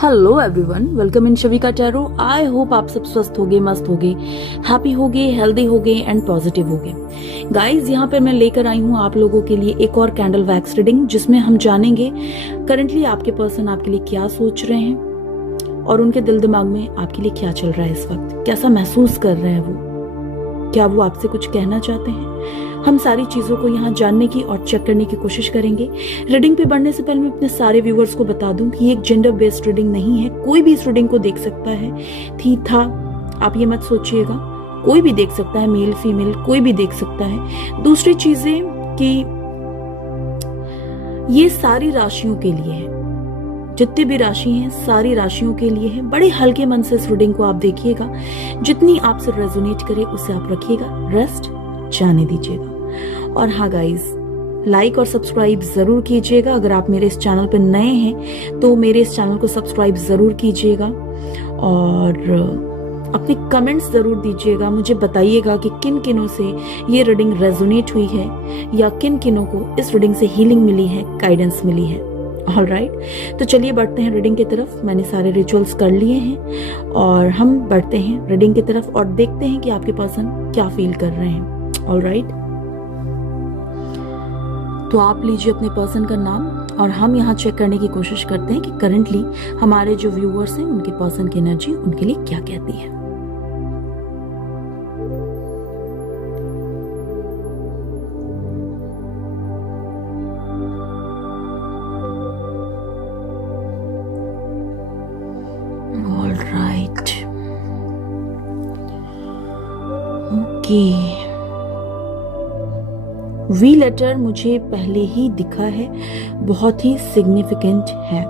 Hello everyone, welcome in Shavika tarot. I hope आप सब स्वस्थ होगे, मस्त होगे, हैप्पी होगे, हेल्दी होगे एंड पॉजिटिव होगे। गाइस, यहाँ पे मैं लेकर आई हूँ आप लोगों के लिए एक और कैंडल वैक्स रीडिंग, जिसमें हम जानेंगे करंटली आपके पर्सन आपके लिए क्या सोच रहे हैं और उनके दिल दिमाग में आपके लिए क्या चल रहा है इस वक्त, कैसा महसूस कर रहे हैं वो, क्या वो आपसे कुछ कहना चाहते हैं। हम सारी चीजों को यहाँ जानने की और चेक करने की कोशिश करेंगे। रीडिंग पे बढ़ने से पहले मैं अपने सारे व्यूअर्स को बता दूं कि ये एक जेंडर बेस्ड रीडिंग नहीं है। कोई भी इस रीडिंग को देख सकता है, थी था, आप ये मत सोचिएगा। कोई भी देख सकता है, मेल फीमेल कोई भी देख सकता है। दूसरी चीजें कि ये सारी राशियों के लिए है, जितनी भी राशि हैं सारी राशियों के लिए है। बड़े हल्के मन से इस रीडिंग को आप देखिएगा, जितनी आपसे रेजोनेट करे उसे आप रखिएगा, रेस्ट जाने दीजिएगा। और हाँ गाइस, लाइक और सब्सक्राइब जरूर कीजिएगा। अगर आप मेरे इस चैनल पर नए हैं तो मेरे इस चैनल को सब्सक्राइब जरूर कीजिएगा और अपने कमेंट्स जरूर दीजिएगा। मुझे बताइएगा कि किन किनों से ये रीडिंग रेजोनेट हुई है या किन किनों को इस रीडिंग से हीलिंग मिली है, गाइडेंस मिली है। ऑलराइट, तो चलिए बढ़ते हैं रीडिंग की तरफ। मैंने सारे रिचुअल्स कर लिए हैं और हम बढ़ते हैं रीडिंग की तरफ और देखते हैं कि आपके पर्सन क्या फील कर रहे हैं। ऑलराइट, तो आप लीजिए अपने पर्सन का नाम और हम यहाँ चेक करने की कोशिश करते हैं कि करंटली हमारे जो व्यूअर्स हैं उनके पर्सन की एनर्जी उनके लिए क्या कहती है। Alright, okay. वी लेटर मुझे पहले ही दिखा है, बहुत ही सिग्निफिकेंट है।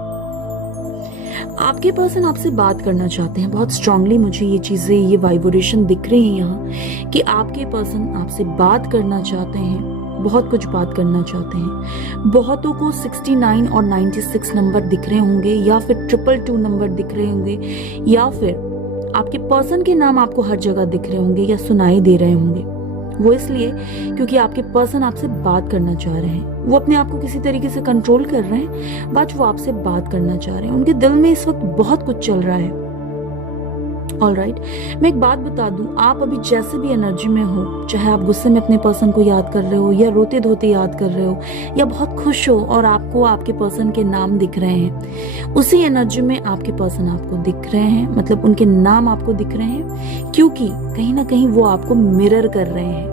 आपके पर्सन आपसे बात करना चाहते हैं बहुत स्ट्रांगली। मुझे ये चीजें, ये वाइब्रेशन दिख रही है यहाँ कि आपके पर्सन आपसे बात करना चाहते हैं, बहुत कुछ बात करना चाहते हैं। बहुतों को 69 और 96 नंबर दिख रहे होंगे या फिर 222 नंबर दिख रहे होंगे या फिर आपके पर्सन के नाम आपको हर जगह दिख रहे होंगे या सुनाई दे रहे होंगे। वो इसलिए क्योंकि आपके पर्सन आपसे बात करना चाह रहे हैं। वो अपने आप को किसी तरीके से कंट्रोल कर रहे हैं, बट वो आपसे बात करना चाह रहे हैं। उनके दिल में इस वक्त बहुत कुछ चल रहा है। ऑलराइट, मैं एक बात बता दूं, आप अभी जैसे भी एनर्जी में हो, चाहे आप गुस्से में अपने पर्सन को याद कर रहे हो या रोते धोते याद कर रहे हो या बहुत खुश हो और आपको आपके पर्सन के नाम दिख रहे हैं, उसी एनर्जी में आपके पर्सन आपको दिख रहे हैं, मतलब उनके नाम आपको दिख रहे हैं, क्योंकि कहीं ना कहीं वो आपको मिरर कर रहे हैं।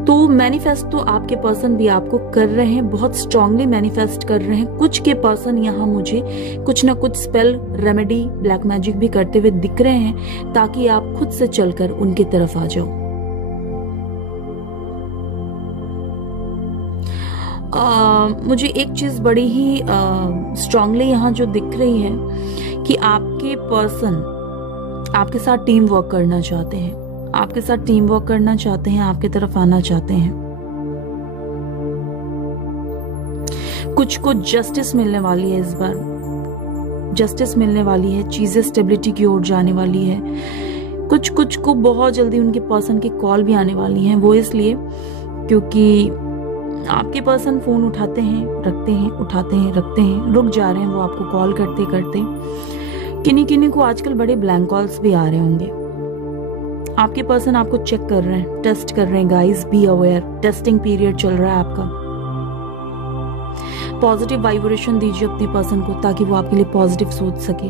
तो मैनिफेस्ट तो आपके पर्सन भी आपको कर रहे हैं, बहुत स्ट्रांगली मैनिफेस्ट कर रहे हैं। कुछ के पर्सन यहाँ मुझे कुछ ना कुछ स्पेल, रेमेडी, ब्लैक मैजिक भी करते हुए दिख रहे हैं, ताकि आप खुद से चलकर उनकी तरफ आ जाओ। मुझे एक चीज बड़ी ही स्ट्रांगली यहाँ जो दिख रही है कि आपके पर्सन आपके साथ टीम वर्क करना चाहते हैं, आपके साथ टीम वर्क करना चाहते हैं, आपके तरफ आना चाहते हैं। कुछ को जस्टिस मिलने वाली है, इस बार जस्टिस मिलने वाली है, चीजें स्टेबिलिटी की ओर जाने वाली है। कुछ को बहुत जल्दी उनके पर्सन की कॉल भी आने वाली है। वो इसलिए क्योंकि आपके पर्सन फोन उठाते हैं, रखते हैं, उठाते हैं, रखते हैं, रुक जा रहे हैं वो आपको कॉल करते करते। किन्हीं को आजकल बड़े ब्लैंक कॉल्स भी आ रहे होंगे। आपके पर्सन आपको चेक कर रहे हैं, टेस्ट कर रहे हैं। Guys, be aware, testing period चल रहा है आपका। पॉजिटिव वाइब्रेशन दीजिए अपने पर्सन को ताकि वो आपके लिए पॉजिटिव सोच सके।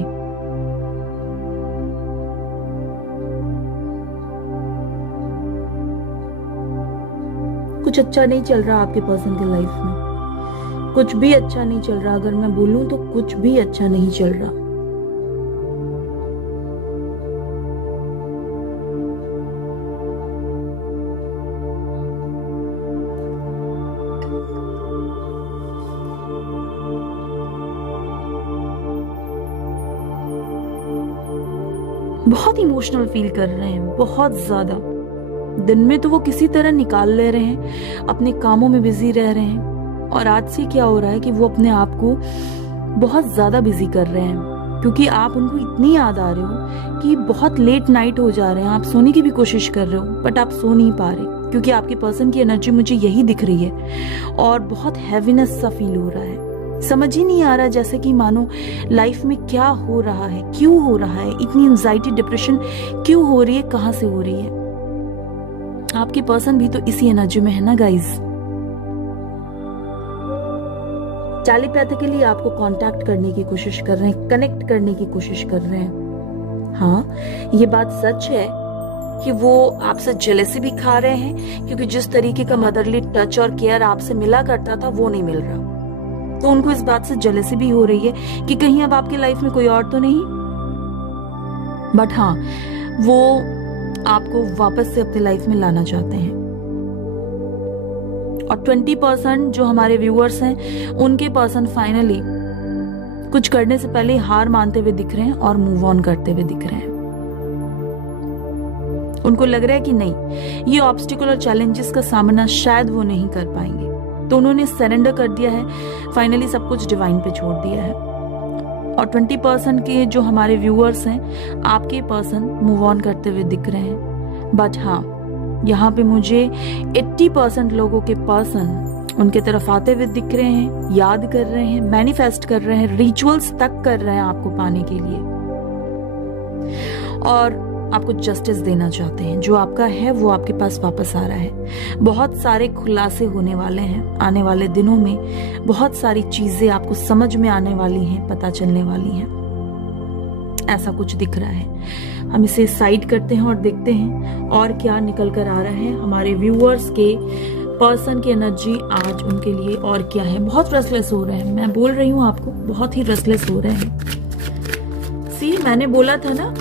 कुछ अच्छा नहीं चल रहा आपके पर्सन के लाइफ में, कुछ भी अच्छा नहीं चल रहा। अगर मैं बोलूं तो कुछ भी अच्छा नहीं चल रहा। बहुत इमोशनल फील कर रहे हैं, बहुत ज्यादा। दिन में तो वो किसी तरह निकाल ले रहे हैं, अपने कामों में बिजी रह रहे हैं, और आज से क्या हो रहा है कि वो अपने आप को बहुत ज्यादा बिजी कर रहे हैं, क्योंकि आप उनको इतनी याद आ रहे हो कि बहुत लेट नाइट हो जा रहे हैं। आप सोने की भी कोशिश कर रहे हो बट आप सो नहीं पा रहे, क्योंकि आपके पर्सन की एनर्जी मुझे यही दिख रही है और बहुत हैवीनेस सा फील हो रहा है। समझ ही नहीं आ रहा, जैसे कि मानो लाइफ में क्या हो रहा है, क्यों हो रहा है, इतनी एंजाइटी डिप्रेशन क्यों हो रही है, कहां से हो रही है। आपकी पर्सन भी तो इसी एनर्जी में है ना गाइज। टेलीपैथिकली आपको कांटेक्ट करने की कोशिश कर रहे हैं, कनेक्ट करने की कोशिश कर रहे हैं। हाँ, ये बात सच है कि वो आपसे जेलेसी भी खा रहे हैं, क्योंकि जिस तरीके का मदरली टच और केयर आपसे मिला करता था वो नहीं मिल रहा। तो उनको इस बात से जेलेसी भी हो रही है कि कहीं अब आपकी लाइफ में कोई और तो नहीं। बट हाँ, वो आपको वापस से अपनी लाइफ में लाना चाहते हैं। और 20% जो हमारे व्यूअर्स हैं, उनके पर्सन फाइनली कुछ करने से पहले हार मानते हुए दिख रहे हैं और मूव ऑन करते हुए दिख रहे हैं। उनको लग रहा है कि नहीं, ये ऑब्स्टिकल और चैलेंजेस का सामना शायद वो नहीं कर पाएंगे, तो उन्होंने सरेंडर कर दिया है, फाइनली सब कुछ डिवाइन पे छोड़ दिया है। और 20% के जो हमारे व्यूअर्स हैं, आपके पर्सन मूव ऑन करते हुए दिख रहे हैं। बट हाँ, यहाँ पे मुझे 80% लोगों के पर्सन उनके तरफ आते हुए दिख रहे हैं, याद कर रहे हैं, मैनिफेस्ट कर रहे हैं, रिचुअल्स तक कर रहे हैं आपको पाने के लिए, और आपको जस्टिस देना चाहते हैं। जो आपका है वो आपके पास वापस आ रहा है। बहुत सारे खुलासे होने वाले हैं आने वाले दिनों में, बहुत सारी चीजें आपको समझ में आने वाली हैं, पता चलने वाली हैं, ऐसा कुछ दिख रहा है। हम इसे साइड करते हैं और देखते हैं और क्या निकल कर आ रहा है हमारे व्यूअर्स के पर्सन की एनर्जी आज उनके लिए और क्या है। बहुत रेस्टलेस हो रहे हैं, मैं बोल रही हूँ आपको, बहुत ही रेस्टलेस हो रहे हैं। सी, मैंने बोला था ना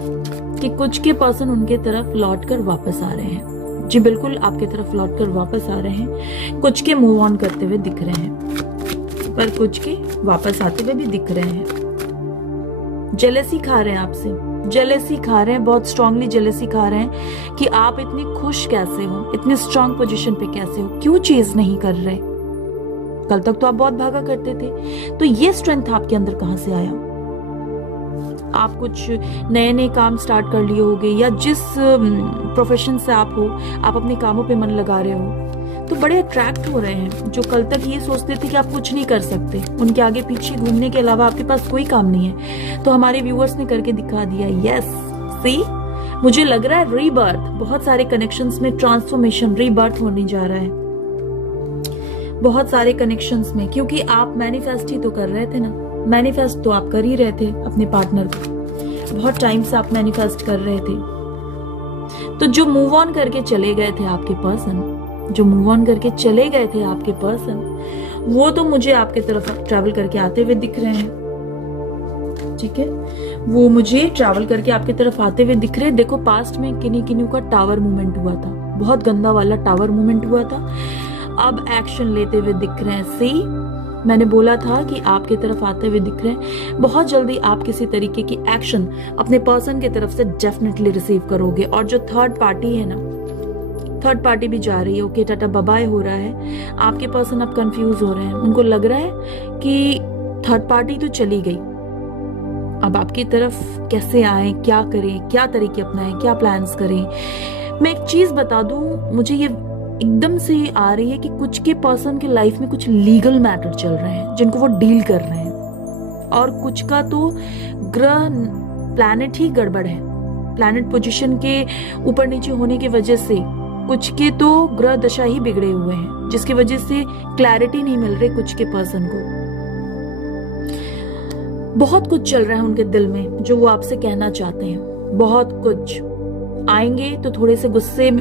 कि कुछ के पर्सन उनके तरफ लौट कर वापस आ रहे हैं। जी बिल्कुल, आपके तरफ लौट कर वापस आ रहे हैं। कुछ के मूव ऑन करते हुए दिख रहे हैं, पर कुछ के वापस आते हुए भी दिख रहे हैं। जेलेसी खा रहे हैं आपसे, जेलेसी खा रहे हैं, बहुत स्ट्रांगली जेलेसी खा रहे हैं कि आप इतनी खुश कैसे हो, इतनी स्ट्रांग पोजीशन पे कैसे हो, क्यों चीज नहीं कर रहे। कल तक तो आप बहुत भागा करते थे, तो ये स्ट्रेंथ आपके अंदर कहां से आया। आप कुछ नए नए काम स्टार्ट कर लिए होगे, या जिस प्रोफेशन से आप हो, आप अपने कामों पे मन लगा रहे हो, तो बड़े अट्रैक्ट हो रहे हैं। जो कल तक ये सोचते थे कि आप कुछ नहीं कर सकते, उनके आगे पीछे घूमने के अलावा आपके पास कोई काम नहीं है, तो हमारे व्यूअर्स ने करके दिखा दिया। यस, सी, मुझे लग रहा है रीबर्थ, बहुत सारे कनेक्शंस में ट्रांसफॉर्मेशन, रीबर्थ होने जा रहा है बहुत सारे कनेक्शंस में, क्योंकि आप मैनिफेस्ट ही तो कर रहे थे ना। मैनिफेस्ट तो आप कर ही रहे थे अपने पार्टनर को, बहुत टाइम से आप मैनिफेस्ट कर रहे थे। तो जो मूव ऑन करके चले गए थे आपके पर्सन, जो मूव ऑन करके चले गए थे आपके पर्सन, वो तो मुझे आपके तरफ ट्रैवल करके आते हुए दिख रहे हैं। ठीक है, वो मुझे ट्रैवल करके आपकी तरफ आते हुए दिख रहे हैं। देखो, पास्ट में किन्हीं किन्हीं का टावर मूवमेंट हुआ था, बहुत गंदा वाला टावर मूवमेंट हुआ था, अब एक्शन लेते हुए दिख रहे हैं। सी, मैंने बोला था कि आपके तरफ आते हुए दिख रहे हैं। बहुत जल्दी आप किसी तरीके की एक्शन अपने पर्सन की तरफ से डेफिनेटली रिसीव करोगे। और जो थर्ड पार्टी है ना, थर्ड पार्टी भी जा रही है, ओके, टाटा बाय हो रहा है। आपके पर्सन अब कंफ्यूज हो रहे हैं, उनको लग रहा है कि थर्ड पार्टी तो चली गई, अब आपकी तरफ कैसे आए, क्या करें, क्या तरीके अपनाएं, क्या प्लान्स करें। मैं एक चीज बता दूं, मुझे ये एकदम से आ रही है कि कुछ के पर्सन के लाइफ में कुछ लीगल मैटर चल रहे हैं जिनको वो डील कर रहे हैं, और कुछ का तो ग्रह प्लैनेट ही गड़बड़ है, प्लैनेट पोजीशन के ऊपर नीचे होने की वजह से कुछ के तो ग्रह दशा ही बिगड़े हुए हैं, जिसकी वजह से क्लैरिटी नहीं मिल रही कुछ के पर्सन को। बहुत कुछ चल रहा है उनके दिल में जो वो आपसे कहना चाहते हैं, बहुत कुछ। आएंगे तो थोड़े से गुस्से,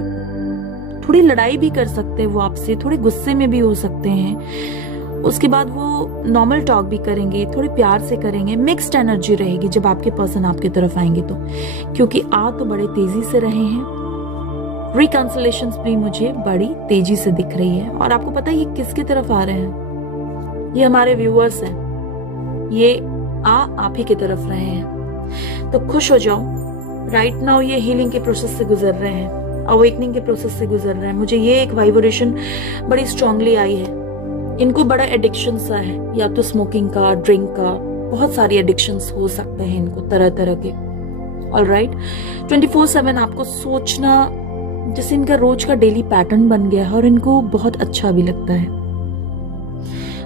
थोड़ी लड़ाई भी कर सकते हैं वो आपसे, थोड़े गुस्से में भी हो सकते हैं। उसके बाद वो नॉर्मल टॉक भी करेंगे, थोड़े प्यार से करेंगे। मिक्स्ड एनर्जी रहेगी जब आपके पर्सन आपके तरफ आएंगे तो, क्योंकि आ तो बड़े तेजी से रहे हैं। रिकंसिलेशंस भी मुझे बड़ी तेजी से दिख रही है। और आपको पता है ये किसकी तरफ आ रहे हैं? ये हमारे व्यूअर्स हैं, ये आप ही की तरफ रहे हैं। तो खुश हो जाओ, राइट नाउ ये हीलिंग के प्रोसेस से गुजर रहे हैं, अवेकनिंग के प्रोसेस से गुजर रहे हैं। मुझे ये एक वाइब्रेशन बड़ी स्ट्रांगली आई है। इनको बड़ा एडिक्शन सा है, या तो स्मोकिंग का, ड्रिंक का, बहुत सारी एडिक्शंस हो सकते हैं इनको, तरह तरह के। ऑलराइट, 24/7 आपको सोचना जैसे इनका रोज का डेली पैटर्न बन गया है, और इनको बहुत अच्छा भी लगता है।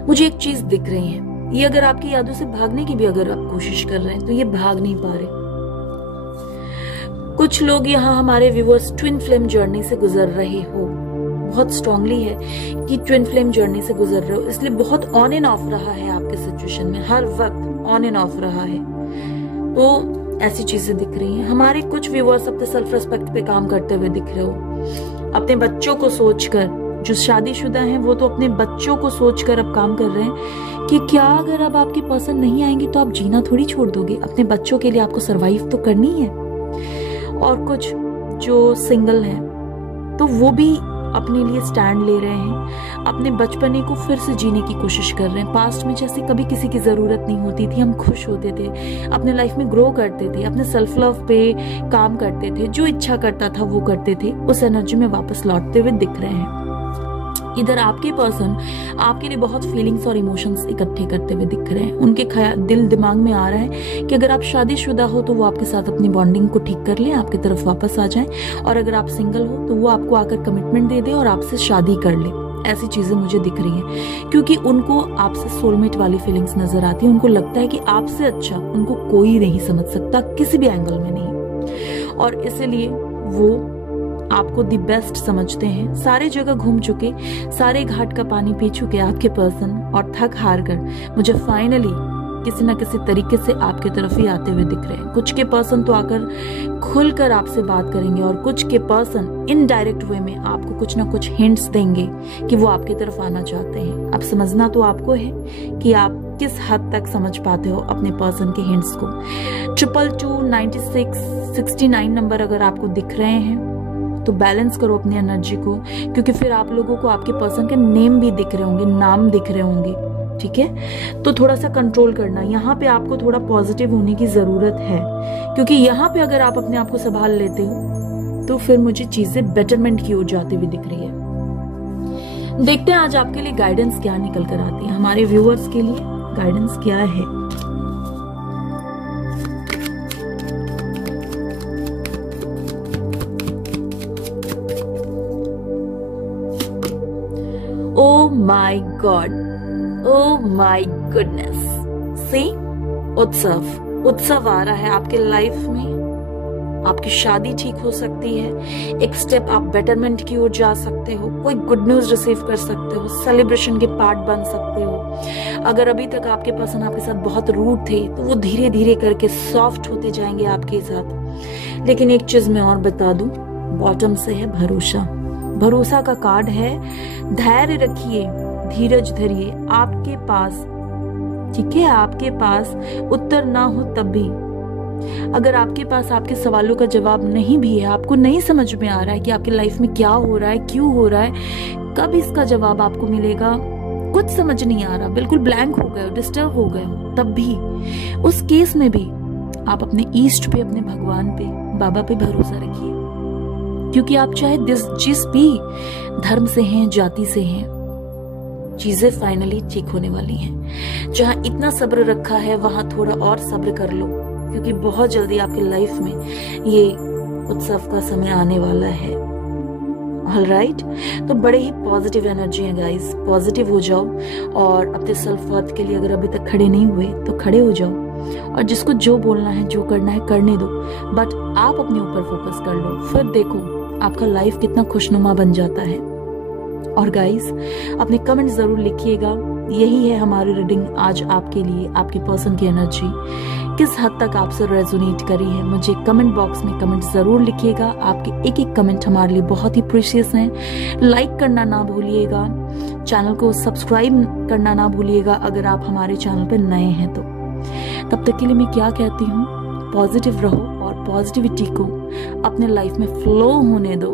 मुझे एक चीज दिख रही है, ये अगर आपकी यादों से भागने की भी अगर आप कोशिश कर रहे हैं तो ये भाग नहीं पा रहे। कुछ लोग यहाँ हमारे व्यूअर्स ट्विन फ्लेम जर्नी से गुजर रहे हो, बहुत स्ट्रांगली है कि ट्विन फ्लेम जर्नी से गुजर रहे हो, इसलिए बहुत ऑन एंड ऑफ रहा है आपके सिचुएशन में, हर वक्त ऑन एंड ऑफ रहा है। तो ऐसी चीजें दिख रही हैं। हमारे कुछ व्यूअर्स अपने सेल्फ रिस्पेक्ट पे काम करते हुए दिख रहे हो, अपने बच्चों को सोचकर। जो शादीशुदा हैं वो तो अपने बच्चों को सोचकर अब काम कर रहे हैं कि क्या अगर अब आपकी पर्सन नहीं आएंगे तो आप जीना थोड़ी छोड़ दोगे, अपने बच्चों के लिए आपको सरवाइव तो करनी है। और कुछ जो सिंगल हैं तो वो भी अपने लिए स्टैंड ले रहे हैं, अपने बचपने को फिर से जीने की कोशिश कर रहे हैं। पास्ट में जैसे कभी किसी की जरूरत नहीं होती थी, हम खुश होते थे, अपने लाइफ में ग्रो करते थे, अपने सेल्फ लव पे काम करते थे, जो इच्छा करता था वो करते थे, उस एनर्जी में वापस लौटते हुए दिख रहे हैं। इधर आपके पर्सन आपके लिए बहुत फीलिंग्स और इमोशंस इकट्ठे करते हुए दिख रहे हैं। उनके दिल दिमाग में आ रहा है कि अगर आप शादीशुदा हो तो वो आपके साथ अपनी बॉन्डिंग को ठीक कर लें, आपकी तरफ वापस आ जाएं, और अगर आप सिंगल हो तो वो आपको आकर कमिटमेंट दे दे और आपसे शादी कर ले। ऐसी चीजें मुझे दिख रही हैं, क्योंकि उनको आपसे सोलमेट वाली फीलिंग्स नजर आती है। उनको लगता है कि आपसे अच्छा उनको कोई नहीं समझ सकता, किसी भी एंगल में नहीं, और इसलिए वो आपको दी बेस्ट समझते हैं। सारे जगह घूम चुके, सारे घाट का पानी पी चुके आपके पर्सन, और थक हार कर मुझे फाइनली किसी न किसी तरीके से आपके तरफ ही आते हुए दिख रहे हैं। कुछ के पर्सन तो आकर खुलकर आपसे बात करेंगे, और कुछ के पर्सन इनडायरेक्ट वे में आपको कुछ ना कुछ हिंट्स देंगे कि वो आपकी तरफ आना चाहते हैं। अब समझना तो आपको है कि आप किस हद तक समझ पाते हो अपने पर्सन के हिंट्स को। 222 96 69 नंबर अगर आपको दिख रहे हैं तो बैलेंस करो अपनी एनर्जी को, क्योंकि फिर आप लोगों को आपके पर्सन के नेम भी दिख रहे होंगे, नाम दिख रहे होंगे, ठीक है। तो थोड़ा सा कंट्रोल करना, यहाँ पे आपको थोड़ा पॉजिटिव होने की जरूरत है, क्योंकि यहाँ पे अगर आप अपने आप को संभाल लेते हो तो फिर मुझे चीजें बेटरमेंट की ओर जाती हुई दिख रही है। देखते हैं आज आपके लिए गाइडेंस क्या निकल कर आती है। हमारे व्यूअर्स के लिए गाइडेंस क्या है। Oh my God, oh my goodness, see, उत्सव आ रहा है आपके लाइफ में। आपकी शादी ठीक हो सकती है, एक स्टेप आप बेटरमेंट की ओर जा सकते हो, कोई गुड न्यूज रिसीव कर सकते हो, सेलिब्रेशन के पार्ट बन सकते हो। अगर अभी तक आपके पर्सन आपके साथ बहुत रूड थे तो वो धीरे धीरे करके सॉफ्ट होते जाएंगे आपके साथ। लेकिन एक चीज मैं और बता दूं, बॉटम से है भरोसा का कार्ड है। धैर्य रखिए, धीरज धरिए, आपके पास, ठीक है, आपके पास उत्तर ना हो तब भी, अगर आपके पास आपके सवालों का जवाब नहीं भी है, आपको नहीं समझ में आ रहा है कि आपकी लाइफ में क्या हो रहा है, क्यों हो रहा है, कब इसका जवाब आपको मिलेगा, कुछ समझ नहीं आ रहा, बिल्कुल ब्लैंक हो गए हो, डिस्टर्ब हो गए हो, तब भी उस केस में भी आप अपने ईष्ट पे, अपने भगवान पे, बाबा पे भरोसा रखिए, क्योंकि आप चाहे जिस भी धर्म से हैं, जाति से हैं, चीजें फाइनली ठीक होने वाली हैं। जहां इतना सब्र रखा है वहां थोड़ा और सब्र कर लो, क्योंकि बहुत जल्दी आपकी लाइफ में ये उत्सव का समय आने वाला है। ऑलराइट, तो बड़े ही पॉजिटिव एनर्जी है गाइस, पॉजिटिव हो जाओ, और अपने सेल्फ वर्थ के लिए अगर अभी तक खड़े नहीं हुए तो खड़े हो जाओ, और जिसको जो बोलना है, जो करना है करने दो, बट आप अपने ऊपर फोकस कर लो, फिर देखो आपका लाइफ कितना खुशनुमा बन जाता है। और गाइस, अपने कमेंट जरूर लिखिएगा, यही है हमारी रीडिंग आज आपके लिए। आपके पर्सन की एनर्जी किस हद तक आपसे रेजोनेट करी है, मुझे कमेंट बॉक्स में कमेंट जरूर लिखिएगा। आपके एक एक कमेंट हमारे लिए बहुत ही प्रीशियस हैं। लाइक करना ना भूलिएगा, चैनल को सब्सक्राइब करना ना भूलिएगा अगर आप हमारे चैनल पर नए हैं तो। तब तक के लिए मैं क्या कहती हूँ, पॉजिटिव रहो और पॉजिटिविटी को अपने लाइफ में फ्लो होने दो।